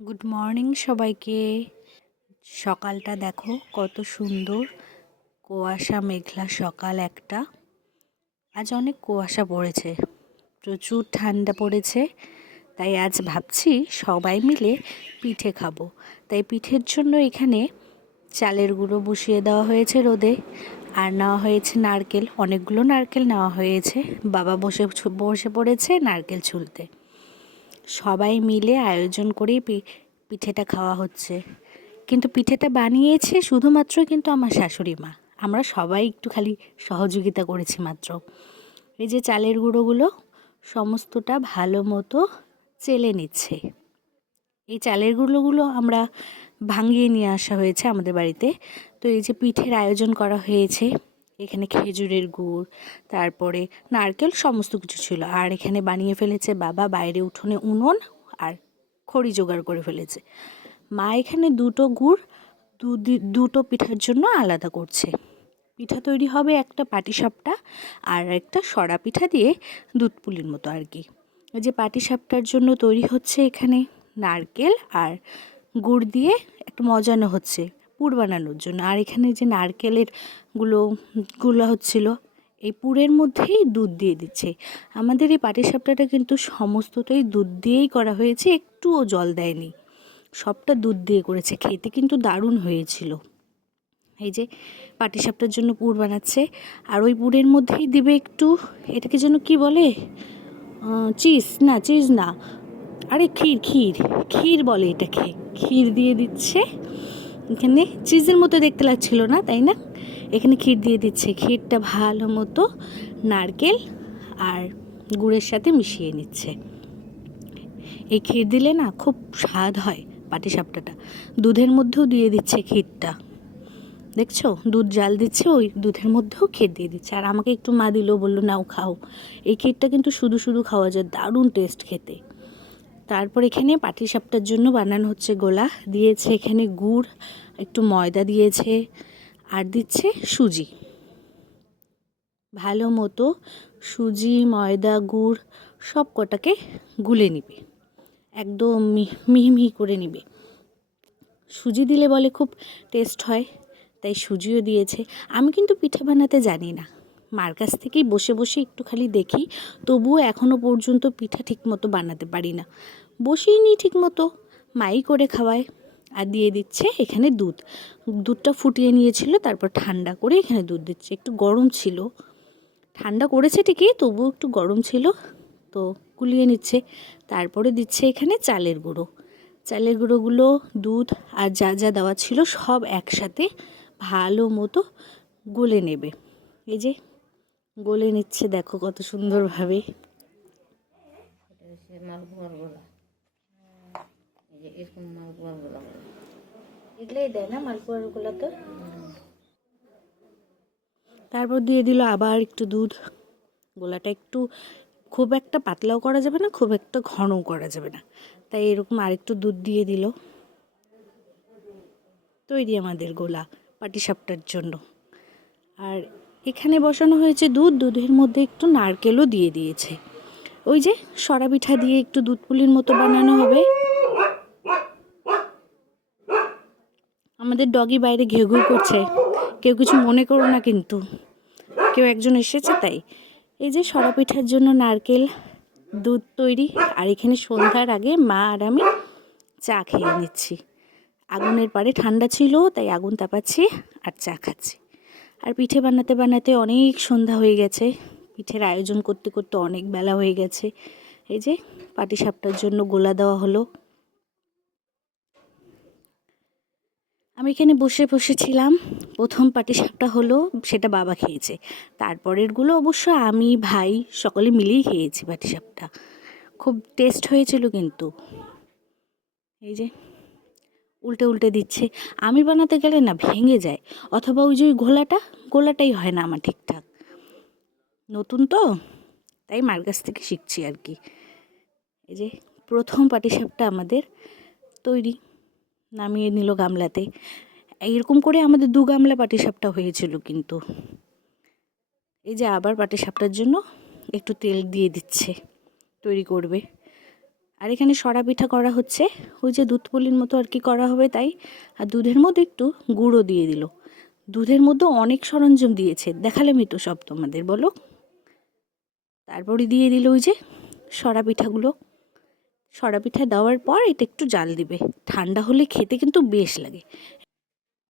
Good morning সবাইকে। সকালটা দেখো কত সুন্দর। কুয়াশা, মেঘলা, সকাল একটা। আজ অনেক কুয়াশা পড়েছে, প্রচুর ঠান্ডা পড়েছে। তাই আজ ভাবছি সবাই মিলে পিঠে খাব। তাই পিঠের জন্য এখানে চালের গুঁড়ো বসিয়ে দেওয়া হয়েছে রোদে। আর নেওয়া হয়েছে নারকেল। অনেকগুলো নারকেল নেওয়া হয়েছে। বাবা বসে বসে পড়েছে নারকেল ছুলতে। সবাই মিলে আয়োজন করেই পিঠেটা খাওয়া হচ্ছে। কিন্তু পিঠেটা বানিয়েছে শুধুমাত্র কিন্তু আমার শাশুড়ি মা। আমরা সবাই একটু খালি সহযোগিতা করেছি মাত্র। এই যে চালের গুঁড়োগুলো সমস্তটা ভালো মতো চেলে নিচ্ছে। এই চালের গুঁড়োগুলো আমরা ভাঙিয়ে নিয়ে আসা হয়েছে আমাদের বাড়িতে। তো এই যে পিঠের আয়োজন করা হয়েছে এখানে খেজুরের গুড়, তারপরে নারকেল সমস্ত কিছু ছিল। আর এখানে বানিয়ে ফেলেছে বাবা বাইরে উঠোনে উনুন আর খড়ি জোগাড় করে ফেলেছে। মা এখানে দুটো গুড় দুটো পিঠার জন্য আলাদা করছে। পিঠা তৈরি হবে একটা পাটিসাপটা আর একটা সরা পিঠা দিয়ে দুধ পুলির মতো আর কি। ওই যে পাটিসাপটার জন্য তৈরি হচ্ছে এখানে নারকেল আর গুড় দিয়ে একটা মজানো হচ্ছে। পুর বানানোর জন্য। আর এখানে যে নারকেলেরগুলো গুলো হচ্ছিল, এই পুরের মধ্যেই দুধ দিয়ে দিচ্ছে। আমাদের এই পাটিসাপটাটা কিন্তু সমস্তটাই দুধ দিয়েই করা হয়েছে, একটুও জল দেয়নি। সবটা দুধ দিয়ে করেছে, খেতে কিন্তু দারুণ হয়েছিল। এই যে পাটিসাপটার জন্য পুর বানাচ্ছে, আর ওই পুরের মধ্যেই দিবে একটু, এটাকে যেন কি বলে? চিজ, না চিজ না। আরে ক্ষীর ক্ষীর ক্ষীর বলে এটাকে। ক্ষীর দিয়ে দিচ্ছে। এখানে চিজের মতো দেখতে লাগছিল না, তাই না? এখানে ক্ষীর দিয়ে দিচ্ছে। ক্ষীরটা ভালো মতো নারকেল আর গুড়ের সাথে মিশিয়ে নিচ্ছে। এই ক্ষীর দিলে না খুব স্বাদ হয় পাটিসাপটাটা। দুধের মধ্যেও দিয়ে দিচ্ছে ক্ষীরটা। দেখছ? দুধ জাল দিচ্ছে, ওই দুধের মধ্যেও ক্ষীর দিয়ে দিচ্ছে। আর আমাকে একটু মা দিল, বলল, নাও খাও। এই ক্ষীরটা কিন্তু শুধু শুধু খাওয়া যায়, দারুণ টেস্ট খেতে। তারপর এখানে পাটিসাপটার জন্য বানানো হচ্ছে গোলা। দিয়েছে এখানে গুড়, একটু ময়দা দিয়েছে, আর দিচ্ছে সুজি। ভালো মতো সুজি, ময়দা, গুড় সব কটাকে গুলে নিবে। একদম মিহি মিহি করে নিবে। সুজি দিলে বলে খুব টেস্ট হয়, তাই সুজিও দিয়েছে। আমি কিন্তু পিঠে বানাতে জানি না। মার কাছ থেকেই বসে বসে একটু খালি দেখি, তবুও এখনও পর্যন্ত পিঠা ঠিকমতো বানাতে পারি না। বসেই নিই ঠিকমতো, মাই করে খাওয়ায়। আর দিয়ে দিচ্ছে এখানে দুধ। দুধটা ফুটিয়ে নিয়েছিল, তারপর ঠান্ডা করে এখানে দুধ দিচ্ছে। একটু গরম ছিল। ঠান্ডা করেছে ঠিকই, তবুও একটু গরম ছিল। তো কুলিয়ে নিচ্ছে। তারপরে দিচ্ছে এখানে চালের গুঁড়ো। চালের গুঁড়োগুলো, দুধ আর যা যা দেওয়া ছিল সব একসাথে ভালো মতো গলে নেবে। এই যে গলে নিচ্ছে দেখো কত সুন্দরভাবে। এগুলোই দেয় না মালপোয়ারগুলো তো? তারপর দিয়ে দিল আবার একটু দুধ। গোলাটা একটু খুব একটা পাতলাও করা যাবে না খুব একটা ঘনও করা যাবে না। তাই এরকম আরেকটু দুধ দিয়ে দিল। তৈরি আমাদের গোলা পাটিসাপটার জন্য। আর এখানে বসানো হয়েছে দুধ, দুধের মধ্যে একটু নারকেলও দিয়ে দিয়েছে। ওই যে সরা পিঠা দিয়ে একটু দুধ পুলির মতো বানানো হবে। আমাদের ডগি বাইরে ঘেউ করছে। কেউ কিছু মনে করো না কিন্তু। কেউ একজন এসেছে তাই। এই যে সরা পিঠার জন্য নারকেল, দুধ তৈরি। আর এখানে সন্ধ্যার আগে মা আর আমি চা খেয়ে নিচ্ছি। আগুনের পাড়ে ঠান্ডা ছিল, তাই আগুন তাপাচ্ছি আর চা খাচ্ছি। আর পিঠে বানাতে বানাতে অনেক সন্ধ্যা হয়ে গেছে। পিঠের আয়োজন করতে করতে অনেক বেলা হয়ে গেছে। এই যে পাটিসাপটার জন্য গোলা দেওয়া হলো। আমি এখানে বসে বসেছিলাম। প্রথম পাটিসাপটা হলো, সেটা বাবা খেয়েছে। তারপরেরগুলো অবশ্য আমি, ভাই সকলে মিলেই খেয়েছি পাটিসাপটা খুব টেস্ট হয়েছিল কিন্তু। এই যে উল্টে উল্টে দিচ্ছে। আমি বানাতে গেলে না ভেঙে যায়, অথবা ওই যে ওই ঘোলাটা গোলাটাই হয় না আমার ঠিকঠাক। নতুন তো, তাই মার কাছ থেকে শিখছি আর কি। এই যে প্রথম পাটিসাপটা আমাদের তৈরি, নামিয়ে নিল গামলাতে। এইরকম করে আমাদের দু গামলা পাটিসাপটা হয়েছিল কিন্তু। এই যে আবার পাটিসাপটার জন্য একটু তেল দিয়ে দিচ্ছে, তৈরি করবে। আর এখানে সরা পিঠা করা হচ্ছে। ওই যে দুধ মতো আর কি করা হবে তাই। আর দুধের মধ্যে একটু গুঁড়ো দিয়ে দিল। দুধের মধ্যে অনেক সরঞ্জাম দিয়েছে। দেখালামই তো সব তোমাদের, বলো। তারপরে দিয়ে দিল ওই যে সরা পিঠাগুলো। সরা পিঠা দেওয়ার পর এটা একটু জাল দিবে। ঠান্ডা হলে খেতে কিন্তু বেশ লাগে।